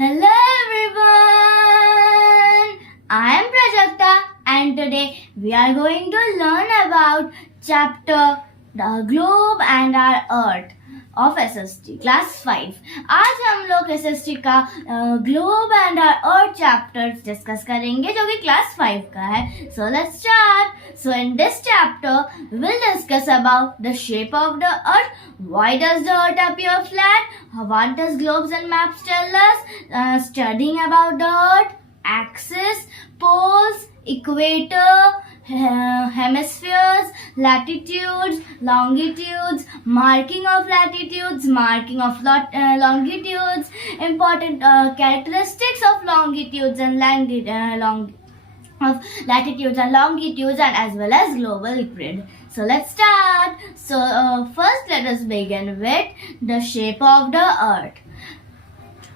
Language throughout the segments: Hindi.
Hello everyone! I am Prajakta and today we are going to learn about chapter The Globe and Our Earth of SST Class 5. आज हम लोग SST का Globe and Our Earth chapter discuss करेंगे जो कि क्लास 5 का है. So let's start. So in this chapter we will discuss about the shape of the earth. Why does the earth appear flat? What does globes and maps tell us? Studying about the earth, axis, poles, equator, hemispheres, latitudes, longitudes, marking of latitudes, marking of longitudes, important characteristics of longitudes and latitudes and longitudes, and as well as global grid. So let's start. So first let us begin with the shape of the earth.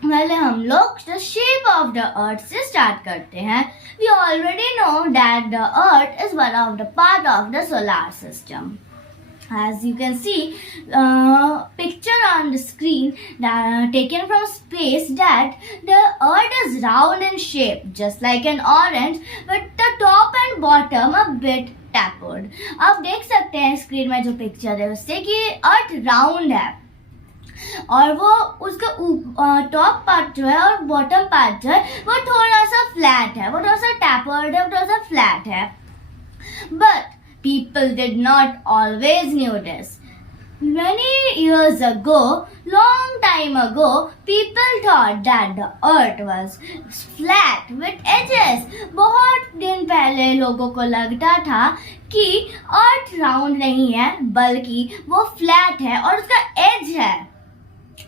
पहले हम लोग the shape of the earth से start करते हैं. We already know that the earth is one of the part of the solar system. As you can see, picture on the screen taken from space, that the earth is round in shape, just like an orange, with the top and bottom a bit tapered. आप देख सकते हैं स्क्रीन में जो पिक्चर है उससे कि अर्थ राउंड है और वो उसका टॉप पार्ट जो है और बॉटम पार्ट जो है वो थोड़ा सा फ्लैट है, वो थोड़ा सा टैपर्ड है, वो थोड़ा सा फ्लैट है. But people did not always knew this. Many years ago, long time ago, people thought that the earth was flat with edges. बहुत दिन पहले लोगों को लगता था कि अर्थ राउंड नहीं है बल्कि वो फ्लैट है और उसका एज है.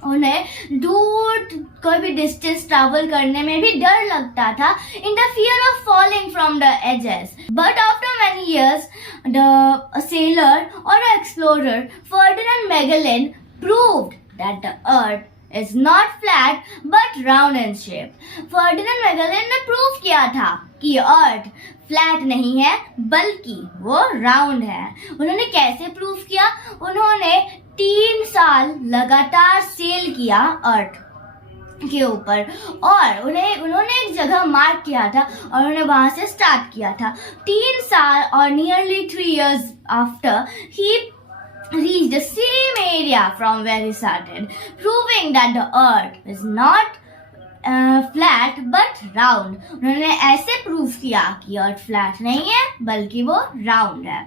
उन्हें दूर कोई भी डिस्टेंस ट्रैवल करने में भी डर लगता था, in the fear of falling from the ages. But after many years the sailor और explorer Ferdinand Magellan proved that the earth is not flat but round in shape. Ferdinand Magellan ने प्रूव किया था कि अर्थ फ्लैट नहीं है बल्कि वो राउंड है. उन्होंने कैसे प्रूव किया? उन्होंने 3 साल लगातार सेल किया अर्थ के ऊपर और उन्होंने एक जगह मार्क किया था और उन्होंने वहां से स्टार्ट किया था. 3 साल और nearly 3 years after he reached the same area from where he started, proving that the earth is not flat but round. उन्होंने ऐसे प्रूव किया कि अर्थ फ्लैट नहीं है बल्कि वो राउंड है.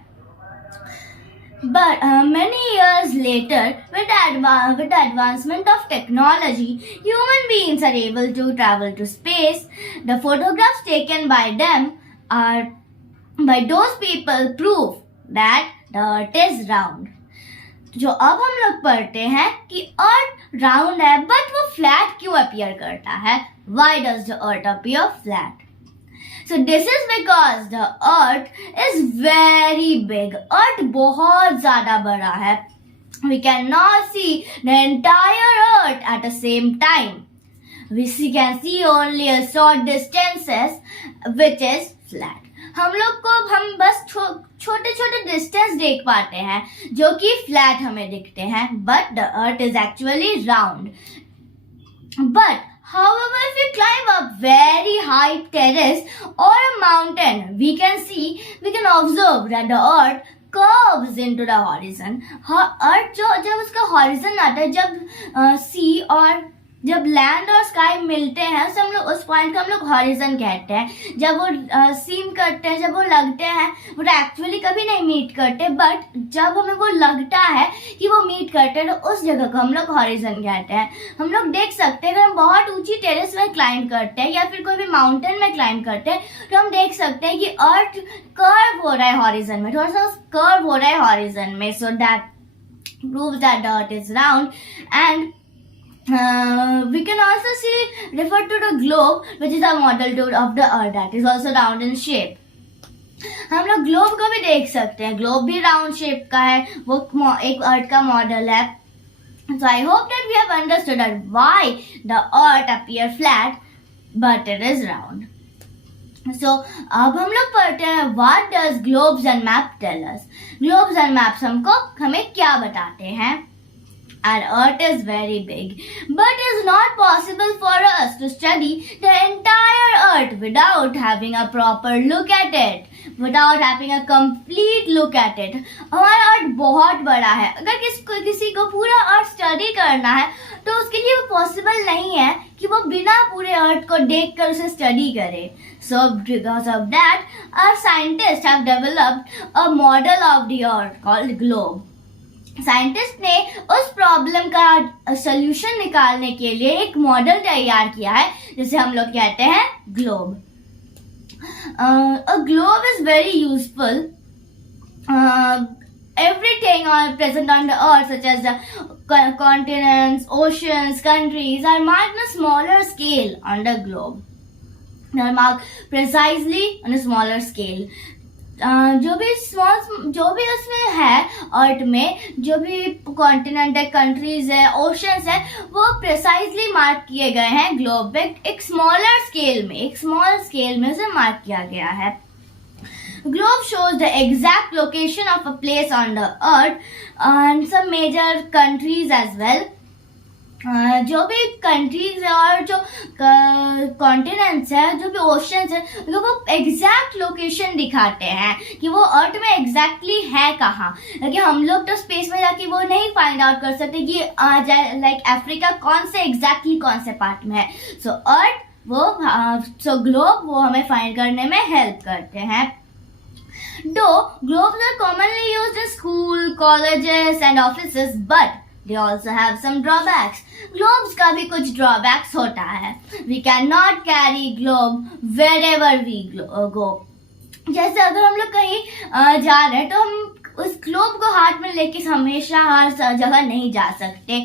But many years later, with the advancement of technology, human beings are able to travel to space. The photographs taken by those people prove that the earth is round. जो अब हम लोग पढ़ते हैं कि अर्थ राउंड है बट वो फ्लैट क्यों अपीयर करता है. Why does the earth appear flat? So this is because the earth is very big. अर्थ बहुत ज़्यादा बड़ा है. We cannot see the entire earth at the same time. We can see only a short distances which is flat. हम बस छोटे छोटे डिस्टेंस देख पाते हैं जो कि फ्लैट हमें दिखते हैं. But the earth is actually round. But however, if we climb a very high terrace or a mountain, we can observe that the earth curves into the horizon. अर्थ जब उसका horizon आता है, जब sea और जब लैंड और स्काई मिलते हैं उस पॉइंट को हम लोग हॉरिजन कहते हैं. जब वो सीम करते हैं, जब वो लगते हैं, वो एक्चुअली कभी नहीं मीट करते, बट जब हमें वो लगता है कि वो मीट करते हैं तो उस जगह को हम लोग हॉरिजन कहते हैं. हम लोग देख सकते हैं अगर हम बहुत ऊंची टेरेस में क्लाइंब करते हैं या फिर कोई भी माउंटेन में क्लाइंब करते हैं तो हम देख सकते हैं कि अर्थ कर्व हो रहा है हॉरिजन में, थोड़ा सा कर्व हो रहा है हॉरिजन में. So that proves that the earth is round. And we can also refer to the globe, which is a model of the earth that is also round in shape. हम लोग ग्लोब को भी देख सकते हैं. ग्लोब भी राउंड शेप का है, वो एक अर्थ का मॉडल है. So I hope that we have understood that why the earth appear flat but it is round. So अब हम लोग पढ़ते हैं what does globes and maps tell us. Globes and maps हमें क्या बताते हैं? Our earth is very big, but it is not possible for us to study the entire earth without having a proper look at it, without having a complete look at it. हमारा अर्थ बहुत बड़ा है, अगर किसी को पूरा अर्थ स्टडी करना है तो उसके लिए वो पॉसिबल नहीं है कि वो बिना पूरे अर्थ को देखकर उसे स्टडी करे. So because of that, our scientists have developed a model of the earth called globe. Scientist ने उस प्रॉब्लम का सॉल्यूशन निकालने के लिए एक मॉडल तैयार किया है जिसे हम लोग कहते हैं globe. A globe is very useful. Everything present on the earth, such as the continents, oceans, countries, are marked on a smaller scale on the globe. They are marked precisely on a smaller scale. जो भी उसमें है अर्थ में, जो भी कॉन्टिनेंट है, कंट्रीज है, ओशंस है, वो प्रिसाइजली मार्क किए गए हैं ग्लोब पे. एक स्मॉल स्केल में उसे मार्क किया गया है. Globe shows the exact location of a place on the earth and some major countries as well. जो भी कंट्रीज है और जो कॉन्टिनेंट्स है, जो भी ओशंस है, वो एग्जैक्ट लोकेशन दिखाते हैं कि वो अर्थ में एग्जैक्टली है कहाँ. क्योंकि हम लोग तो स्पेस में जाके वो नहीं फाइंड आउट कर सकते कि लाइक अफ्रीका कौन से पार्ट में है. सो ग्लोब वो हमें फाइंड करने में हेल्प करते हैं. Though globes are commonly used in school, colleges and offices, but they also have some drawbacks. Globes का भी कुछ drawbacks होता है. We cannot carry globe wherever we go. जैसे अगर हम लोग कहीं जा रहे हैं तो हम उस ग्लोब को हाथ में लेके हमेशा हर जगह नहीं जा सकते.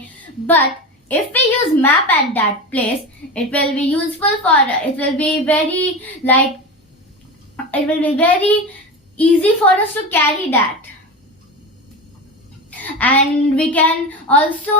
But if we use map at that place, it will be useful for. It will be very easy for us to carry that. And we can also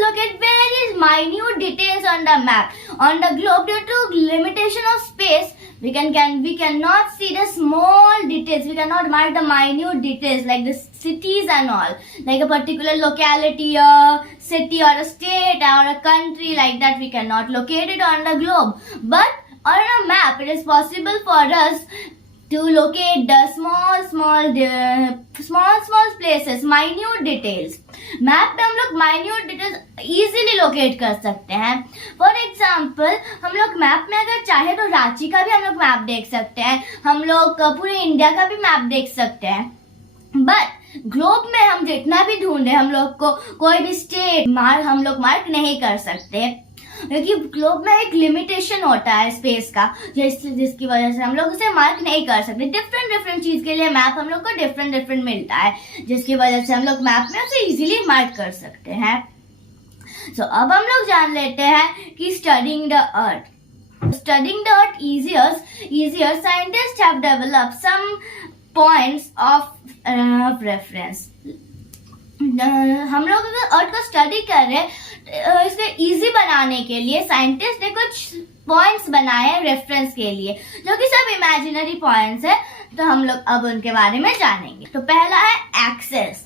look at very minute details on the map. On the globe, due to limitation of space, we cannot see the small details. We cannot mark the minute details like the cities and all, like a particular locality, a city or a state or a country like that. We cannot locate it on the globe. But on a map, it is possible for us to locate the small places, minute details. Map पे हम लोग minute details easily locate कर सकते हैं. For example, हम लोग मैप में अगर चाहे तो रांची का भी हम लोग मैप देख सकते हैं, हम लोग पूरे इंडिया का भी मैप देख सकते हैं. बट ग्लोब में हम जितना भी ढूंढे, हम लोग को कोई भी स्टेट हम लोग मार्क नहीं कर सकते, क्योंकि ग्लोब में एक लिमिटेशन होता है स्पेस का, जिसकी वजह से हम लोग उसे मार्क नहीं कर सकते. डिफरेंट चीज के लिए मैप हम लोग को डिफरेंट मिलता है, जिसकी वजह से हम लोग मैप में उसे इजीली मार्क कर सकते हैं. सो अब हम लोग जान लेते हैं कि studying the earth easier, scientists have developed some points of reference. हम लोग अगर अर्थ को स्टडी कर रहे हैं, इसको इजी बनाने के लिए साइंटिस्ट ने कुछ पॉइंट्स बनाए हैं रेफरेंस के लिए, जो कि सब इमेजिनरी पॉइंट्स है. तो हम लोग अब उनके बारे में जानेंगे. तो पहला है access.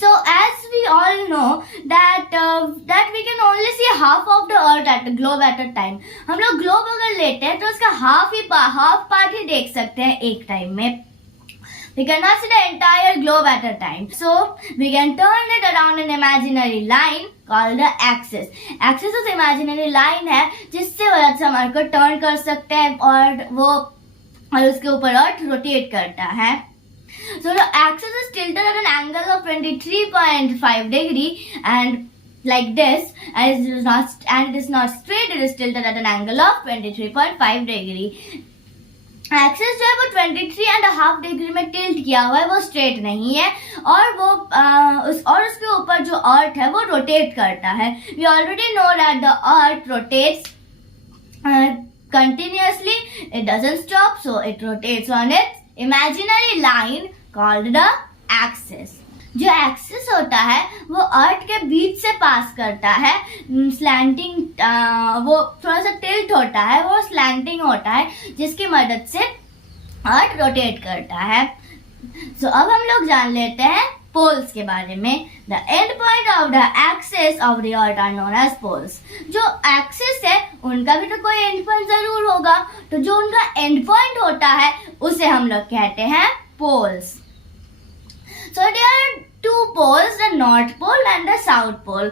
So as we all know that we can only see half of the earth at the globe at a time. हम लोग ग्लोब अगर लेते हैं तो उसका हाफ पार्ट ही देख सकते हैं एक टाइम में. We cannot see the entire globe at a time. So we can turn it around an imaginary line called the axis. Axis उस imaginary line है जिससे वजह से हम अर्थ को टर्न कर सकते हैं और उसके ऊपर अर्थ रोटेट करता है. So the axis is tilted at an angle of 23.5 degree and like this, and it is not straight. It is tilted at an angle of 23.5 degree. Axis जो है वो 23.5 डिग्री में टिल्ट किया हुआ है, वो स्ट्रेट नहीं है, और उसके ऊपर जो अर्थ है वो रोटेट करता है. We already know that the earth rotates continuously, it doesn't stop, so it rotates on its imaginary line called the axis. जो एक्सिस होता है वो अर्थ के बीच से पास करता है. स्लैंटिंग वो थोड़ा सा टिल्ट होता है, वो स्लैंटिंग होता है, जिसकी मदद से अर्थ रोटेट करता है. सो अब हम लोग जान लेते हैं पोल्स के बारे में. The end point of the axis of the earth are known as poles. जो एक्सिस उनका भी तो कोई एंड पॉइंट जरूर होगा, तो जो उनका एंड पॉइंट होता है उसे हम लोग कहते हैं poles. So there are two poles, the north pole and the south pole.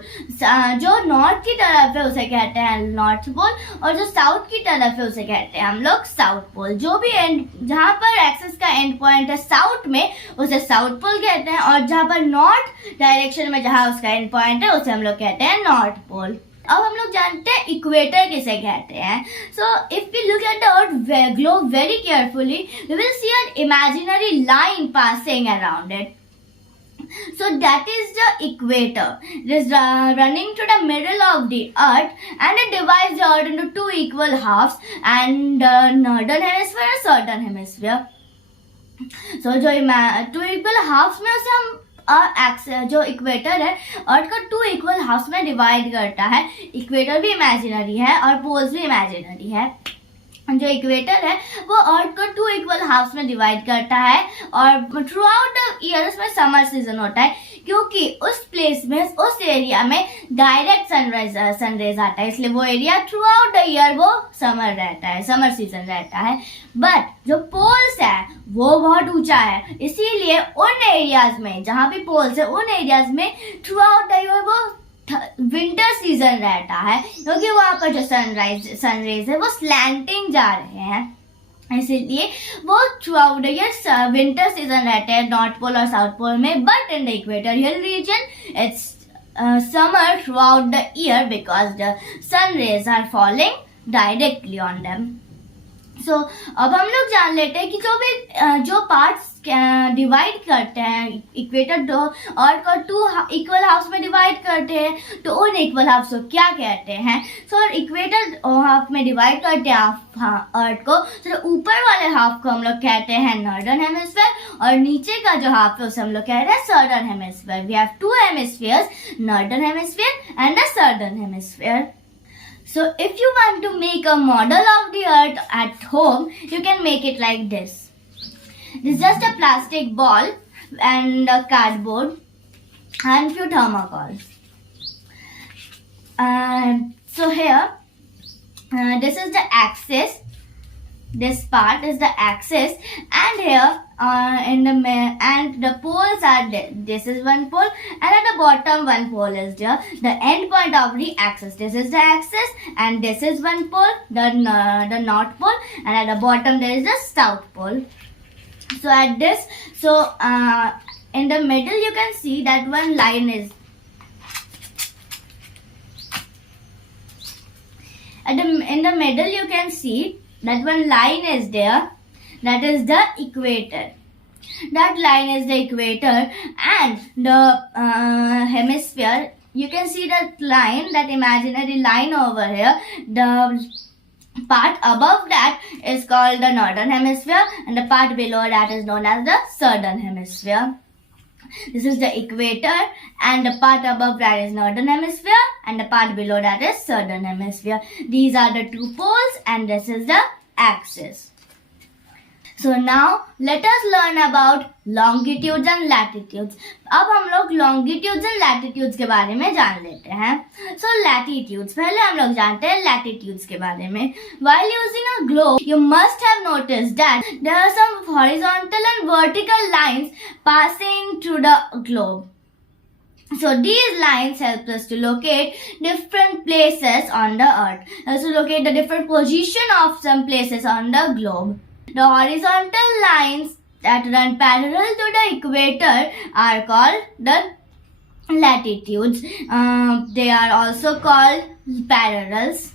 जो नॉर्थ की तरफ है उसे कहते हैं नॉर्थ पोल, और जो साउथ की तरफ है उसे कहते हैं हम लोग साउथ पोल. जो भी एंड, जहाँ पर एक्सिस का एंड पॉइंट है साउथ में उसे साउथ पोल कहते हैं, और जहाँ पर नॉर्थ डायरेक्शन में जहाँ उसका एंड पॉइंट है उसे हम लोग कहते हैं नॉर्थ पोल. अब हम लोग जानते हैं इक्वेटर किसे कहते हैं. So if we look at the earth globe very carefully, we will see an imaginary line passing around it. So that is the equator. It is running to the middle of the earth, and it divides the earth into two equal halves, and northern hemisphere and southern hemisphere. So जो two equal halves में उसे हम जो इक्वेटर है अर्थ को टू इक्वल हाफ्स में डिवाइड करता है. इक्वेटर भी इमेजिनरी है और पोल्स भी इमेजिनरी है. जो इक्वेटर है वो अर्थ को टू इक्वल हाफ्स में डिवाइड करता है, और थ्रू आउट द ईयर उसमें समर सीजन होता है, क्योंकि उस प्लेस में, उस एरिया में डायरेक्ट सनरेज आता है, इसलिए वो area through out the year वो समर रहता है, समर सीजन रहता है. बट जो पोल्स है वो बहुत ऊंचा है, इसीलिए उन एरियाज में जहाँ भी पोल्स है उन एरियाज में थ्रू आउट द ईयर वो विंटर सीजन रहता है, क्योंकि वहां पर जो सनरेज है वो स्लैंटिंग जा रहे हैं, इसीलिए वो throughout the year winter season रहते हैं नॉर्थ पोल और साउथ पोल में. But in the equatorial region it's summer throughout the year because the sun rays are falling directly on them. So अब हम लोग जान लेते हैं कि जो पार्ट्स डिवाइड करते हैं इक्वेटर अर्थ को टू इक्वल हाफ्स में डिवाइड करते हैं, तो उन इक्वल हाफ्स को क्या कहते हैं. सो इक्वेटर हाफ में डिवाइड करते हैं अर्थ को, तो ऊपर वाले हाफ को हम लोग कहते हैं नॉर्दर्न हेमिस्फीयर, और नीचे का जो हाफ है उसे हम लोग कहते हैं southern hemisphere. We have two hemispheres, northern hemisphere and the southern hemisphere. So if you want to make a model of the earth at home, you can make it like this. This is just a plastic ball and a cardboard and few thermocols. So here, this is the axis. This part is the axis, and here and the poles are there. This is one pole, and at the bottom one pole is there. The end point of the axis. This is the axis, and this is one pole, the north pole, and at the bottom there is the south pole. So at this, in the middle you can see that one line is. In the middle you can see that one line is there, that is the equator. That line is the equator, and the hemisphere, you can see that line, that imaginary line over here. The part above that is called the northern hemisphere, and the part below that is known as the southern hemisphere. This is the equator, and the part above that is northern hemisphere, and the part below that is southern hemisphere. These are the two poles, and this is the axis. So now let us learn about longitudes and latitudes. अब हम लोग longitudes and latitudes के बारे में जान लेते हैं. So latitudes, पहले हम लोग जानते हैं latitudes के बारे में. While using a globe, you must have noticed that there are some horizontal and vertical lines passing through the globe. So these lines help us to locate different places on the earth. To locate the different position of some places on the globe. The horizontal lines that run parallel to the equator are called the latitudes. They are also called parallels.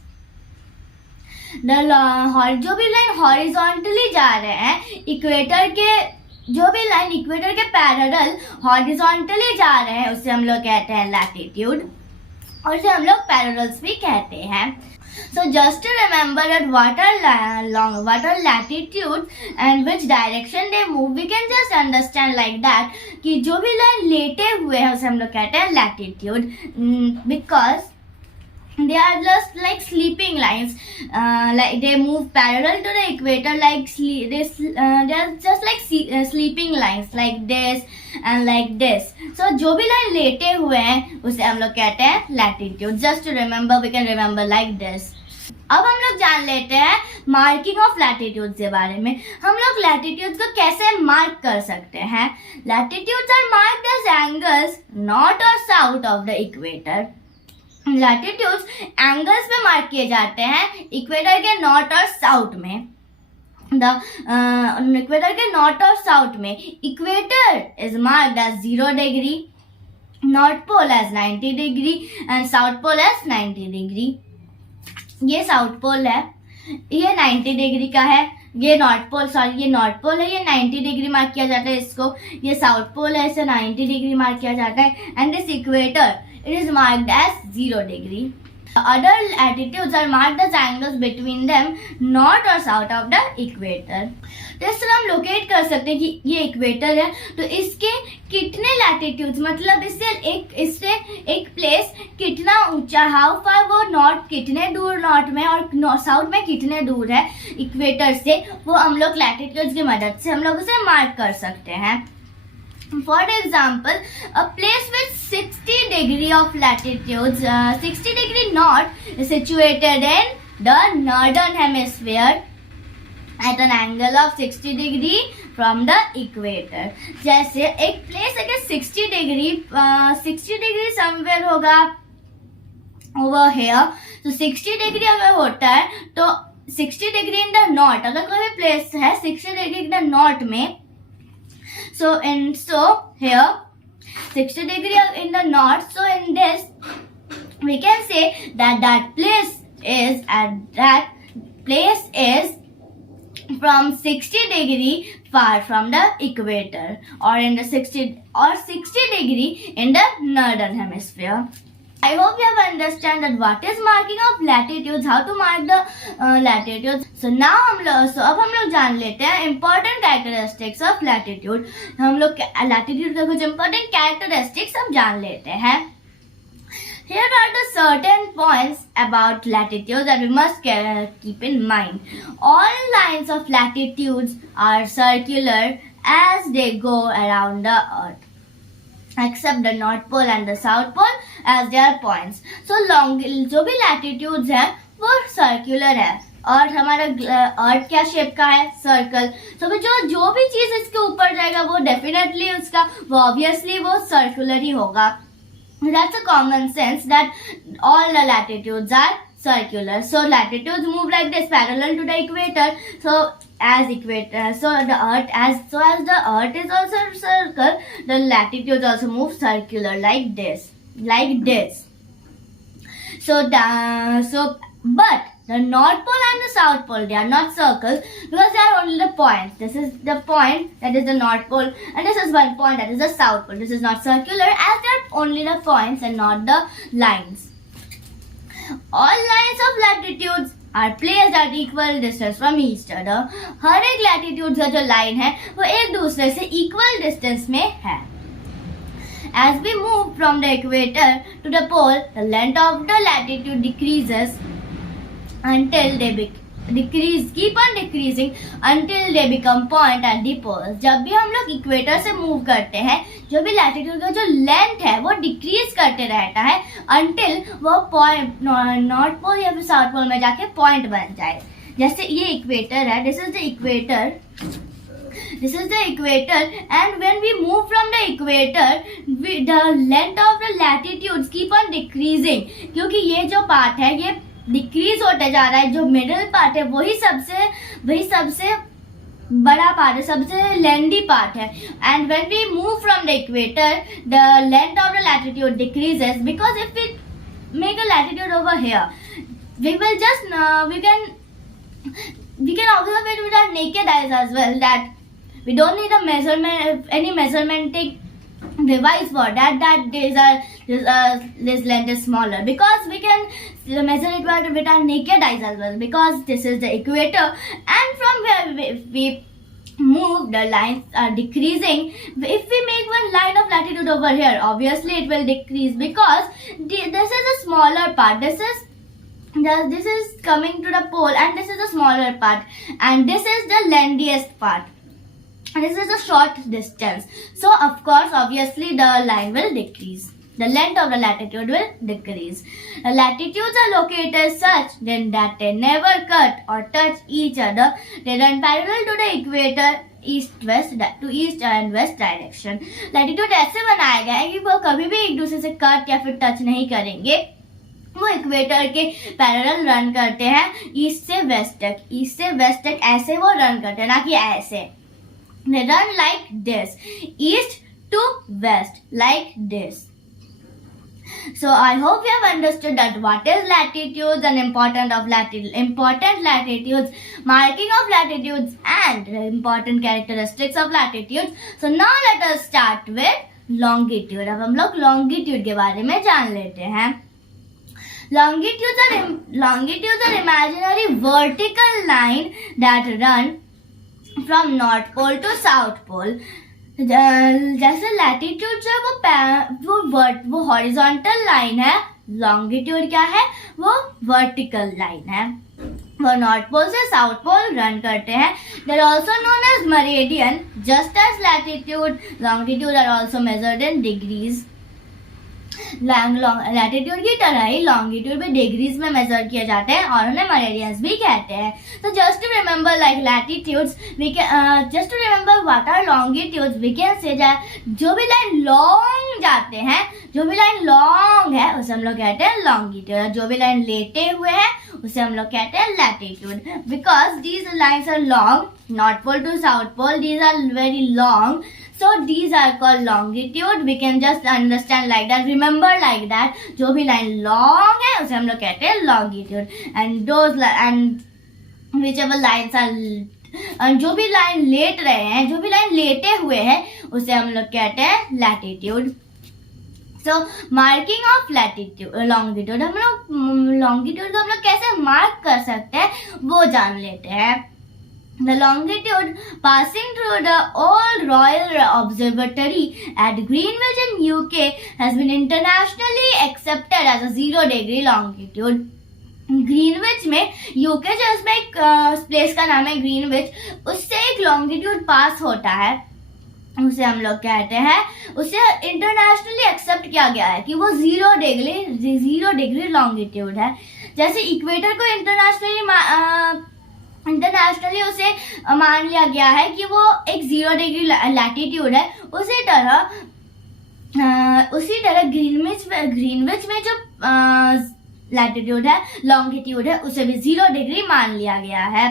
जो भी लाइन हॉरिजॉन्टली जा रहे हैं इक्वेटर के, जो भी लाइन इक्वेटर के पैरेलल हॉरिजॉन्टली जा रहे हैं उसे हम लोग कहते हैं लैटिट्यूड, और इसे हम लोग पैरेलल्स भी कहते हैं. So just to remember that what are latitudes and which direction they move, we can just understand like that कि जो भी लाइन लेटे हुए हैं उसे हम लोग कहते हैं latitude, because they are just like sleeping lines, like they move parallel to the equator, like they are just like sleeping lines like this and like this. So जो भी लाइन लेटे हुए हैं उसे हम लोग कहते हैं latitude. Just to remember, we can remember like this. अब हम लोग जान लेते हैं मार्किंग ऑफ लैटिट्यूड के बारे में। हम लोग लैटिट्यूड्स को कैसे मार्क कर सकते हैं। Latitudes are marked as angles north और south of the equator. Latitudes angles पे मार्क किए जाते हैं इक्वेटर के नॉर्थ और साउथ में। इक्वेटर के नॉर्थ और साउथ में equator is marked as 0 degree, north pole as 90 degree and south pole as 90 degree. ये साउथ पोल है, ये 90 डिग्री का है। ये नॉर्थ पोल, सॉरी ये नॉर्थ पोल है, ये 90 डिग्री मार्क किया जाता है इसको। ये साउथ पोल है, इसे 90 डिग्री मार्क किया जाता है। And this equator it is marked as 0 degree. Other latitudes are marked as angles between them, north और south of the equator. तो इस तरह हम लोकेट कर सकते हैं कि ये इक्वेटर है, तो इसके कितने लैटिट्यूड्स, मतलब इससे एक प्लेस कितना ऊंचा, हाउ फार वो नॉर्थ कितने दूर नॉर्थ में और साउथ में कितने दूर है इक्वेटर से, वो हम लोग लैटिट्यूड्स की मदद से हम लोग उसे मार्क कर सकते हैं। For example, a place with 60 degree of latitudes, 60 degree north is situated in the northern hemisphere at an angle of 60 degree from the equator. जैसे एक place अगर 60 degree somewhere होगा over here, तो 60 degree अगर होता है तो 60 degree in the north, अगर कोई place है 60 degree in the north में, so here 60 degree in the north, so in this we can say that place is from 60 degree far from the equator or 60 degree in the northern hemisphere. I hope you have understand that what is marking of latitudes, how to mark the latitudes. So now अब हम लोग जान लेते हैं important characteristics of latitude. हम लोग latitude का कुछ important characteristics अब जान लेते हैं. Here are the certain points about latitudes that we must keep in mind. All lines of latitudes are circular as they go around the earth, except the north pole and the south pole as their points. So जो भी latitudes है वो circular है और हमारा अर्थ क्या शेप का है, सर्कल। तो जो भी चीज इसके ऊपर जाएगा वो डेफिनेटली वो ऑब्वियसली वो सर्कुलर ही होगा। That's a common sense that all the latitudes are circular. So latitudes move like this parallel to the equator. So as the earth is also a circle, the latitudes also move circular like this. But the north pole and the south pole, they are not circles because they are only the points. This is the point, that is the north pole, and this is one point, that is the south pole. This is not circular as they are only the points and not the lines. All lines of latitudes are placed at equal distance from each other. हर एक latitude का जो line है वो एक दूसरे से equal distance में है. As we move from the equator to the pole, the length of the latitude decreases until they keep on decreasing until they become point at the poles. जब भी हम लोग इक्वेटर से मूव करते हैं, जो भी लैटिट्यूड का जो लेंथ है वो डिक्रीज करते रहता है until वो पॉइंट नॉर्थ पोल या फिर साउथ पोल में जाके पॉइंट बन जाए. जैसे ये इक्वेटर है, this is the equator and when we move from the equator the length of the latitudes keep on decreasing, क्योंकि ये जो पार्ट है ये डिक्रीज होते जा रहा है. जो मिडिल पार्ट है वही सबसे बड़ा पार्ट है, सबसे लेंथी पार्ट है. And when we move from the equator the length of the latitude decreases because if we make a latitude over here we can observe it with our naked eyes as well, that we don't need any measurementing device for that this length is smaller, because we can measure it with our naked eyes as well, because this is the equator and from where we move the lines are decreasing. If we make one line of latitude over here, obviously it will decrease because this is a smaller part. This is coming to the pole and this is the smaller part and this is the lengthiest part. This is a short distance, so of course obviously the line will decrease. the length of the latitude will decrease. The latitudes are located such then that they never cut or touch each other. They run parallel to the equator to east and west direction. Latitude ऐसे बनाया गया है कि वो कभी भी एक दूसरे से कट या फिर टच नहीं करेंगे. वो इक्वेटर के पैरेलल रन करते हैं ईस्ट से वेस्ट तक ऐसे वो रन करते हैं, ना कि ऐसे. They run like this, east to west, like this. So I hope you have understood that what is latitudes and important latitudes, marking of latitudes and important characteristics of latitudes. So now let us start with longitude. अब हम लोग longitude के बारे में जान लेते हैं. Longitudes are imaginary vertical line that run from North Pole to South Pole. जैसे लैटिट्यूड जो वो हॉरिजॉन्टल लाइन है, लॉन्गिट्यूड क्या है, वो वर्टिकल लाइन है. वो नॉर्थ पोल से साउथ पोल रन करते हैं. They are also known as meridian. Just as latitude, longitude are also measured in degrees. Latitude की तरह ही लॉन्गिट्यूड भी डिग्रीज में मेजर किए जाते हैं और उन्हें मेरिडियंस भी कहते हैं. तो just to remember like latitudes we can just to remember what are longitudes we can say जो भी लाइन लॉन्ग जाते हैं, जो भी लाइन लॉन्ग है उसे हम लोग कहते हैं लॉन्गिट्यूड. जो भी लाइन लेटे हुए हैं उसे हम लोग कहते हैं latitude. Because these lines are long, north pole to south pole, these are very long. So these are called longitude. We can just understand like that, remember like that. जो भी line long है उसे हम लोग कहते हैं longitude. And whichever lines are जो भी line लेट रहे हैं, जो भी line लेटे हुए हैं उसे हम लोग कहते हैं latitude. So marking of longitude, हम लोग longitude को हम लोग कैसे mark कर सकते हैं वो जान लेते हैं. The longitude passing through the Old Royal Observatory at Greenwich in UK has been internationally accepted as a 0-degree longitude. Greenwich में यूके जो उसमें एक प्लेस का नाम है ग्रीनविच, उससे एक लॉन्गिट्यूड पास होता है, उसे हम लोग कहते हैं, उसे इंटरनेशनली एक्सेप्ट किया गया है कि वो 0 डिग्री लॉन्गिट्यूड है. जैसे इक्वेटर को इंटरनेशनली उसे मान लिया गया है कि वो एक 0 डिग्री लैटिट्यूड है, उसी तरह ग्रीनविच में जो लैटिट्यूड है, लॉन्गिट्यूड है, उसे भी 0 डिग्री मान लिया गया है.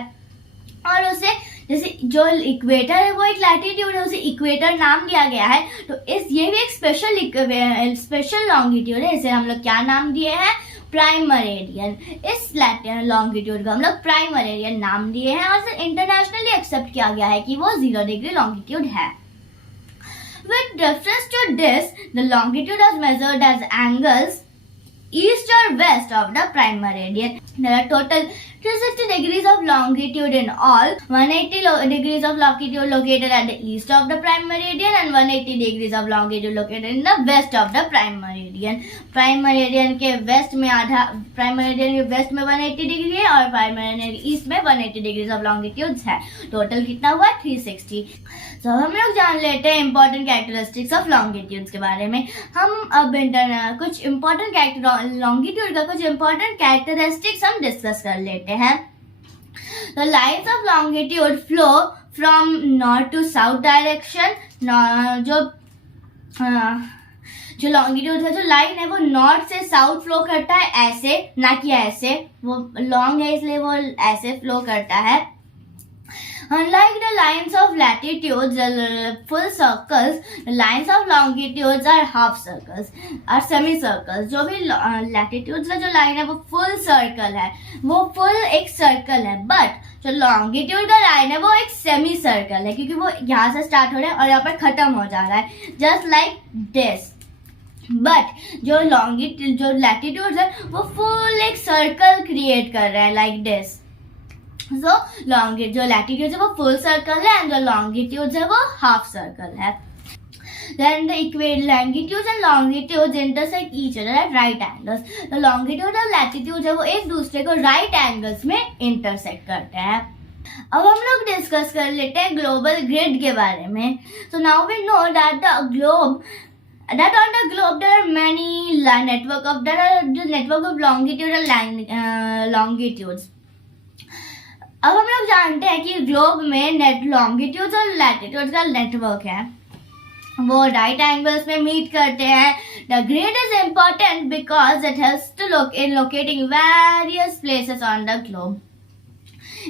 और उसे जैसे जो इक्वेटर है वो एक लैटिट्यूड है, उसे इक्वेटर नाम दिया गया है. तो ये भी एक स्पेशल लॉन्गिट्यूड है. इसे हम लोग क्या नाम दिए हैं, प्राइम मेरिडियन. इस लॉन्गिट्यूड को हम लोग प्राइम मेरिडियन नाम दिए हैं और इंटरनेशनली एक्सेप्ट किया गया है कि वो 0 डिग्री लॉन्गिट्यूड है. With reference to this, the longitude is measured as angles east or west of the prime meridian. There are total 360 degrees of longitude in all. 180 degrees of longitude located at the east of the prime meridian and 180 degrees of longitude located in the west of the prime meridian. Prime meridian के west में 180 डिग्री है और prime meridian east में 180 degrees of longitude है. टोटल कितना हुआ, 360. तो हम लोग जान लेते हैं इम्पोर्टेंट कैरेक्टरिस्टिक्स ऑफ लॉन्गिट्यूड्स के बारे में. हम अब कुछ इम्पोर्टेंट लॉन्गिट्यूड का कुछ इम्पोर्टेंट कैरेक्टरिस्टिक्स हम डिस्कस कर लेते हैं. The lines of longitude flow from north to south direction. जो लॉन्गिट्यूड है, जो लाइन है वो नॉर्थ से साउथ फ्लो करता है, ऐसे, ना कि ऐसे. वो लॉन्ग है इसलिए वो ऐसे फ्लो करता है. Unlike the lines of latitudes, full circles, the lines of longitudes are half circles, are semicircles. जो भी latitudes का जो लाइन है वो full circle है, वो full एक circle है. But जो longitude का लाइन है वो एक semi circle है, क्योंकि वो यहाँ से स्टार्ट हो रहा है और यहाँ पर खत्म हो जा रहा है, just like this. But जो latitudes है वो full एक circle create कर रहा है, like this. So जो latitudes है वो full circle है and जो longitudes है वो half circle है. Then the longitudes and longitudes intersect each other at right angles. तो longitude और latitude है वो एक दूसरे को right angles में intersect करते हैं. अब हम लोग डिस्कस कर लेते हैं ग्लोबल ग्रिड के बारे में. So now we know that the globe that on the globe there are many network of longitude and longitudes. अब हम लोग जानते हैं कि ग्लोब में लॉन्गिट्यूड्स और लैटिट्यूड्स का नेटवर्क है, वो राइट एंगल्स में मीट करते हैं. The grid is important because it helps to locating various places on the globe.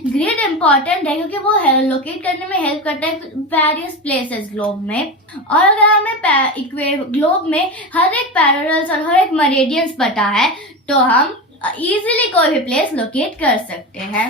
Grid important है क्योंकि वो लोकेट करने में हेल्प करता है वेरियस प्लेसेस ग्लोब में. और अगर हमें ग्लोब में हर एक पैरेलल्स और हर एक मेरिडियंस पता है तो हम इजीली कोई भी प्लेस लोकेट कर सकते हैं.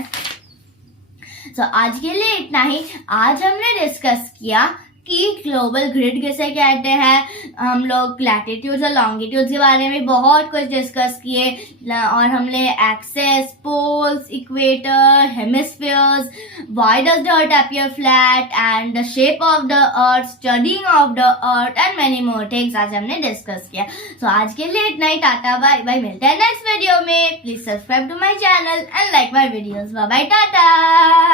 तो आज के लिए इतना ही. आज हमने डिस्कस किया कि ग्लोबल ग्रिड किसे कहते हैं. हम लोग लैटिट्यूड्स और लॉन्गिट्यूड्स के बारे में बहुत कुछ डिस्कस किए और हमने axes, poles, equator, hemispheres, why does the earth appear flat and the shape of the earth, studying of the earth and many more things आज हमने डिस्कस किया. तो आज के लिए इतना ही. Tata bye bye. मिलते हैं नेक्स्ट वीडियो में. Please subscribe to my channel and like my videos. Bye bye. Tata.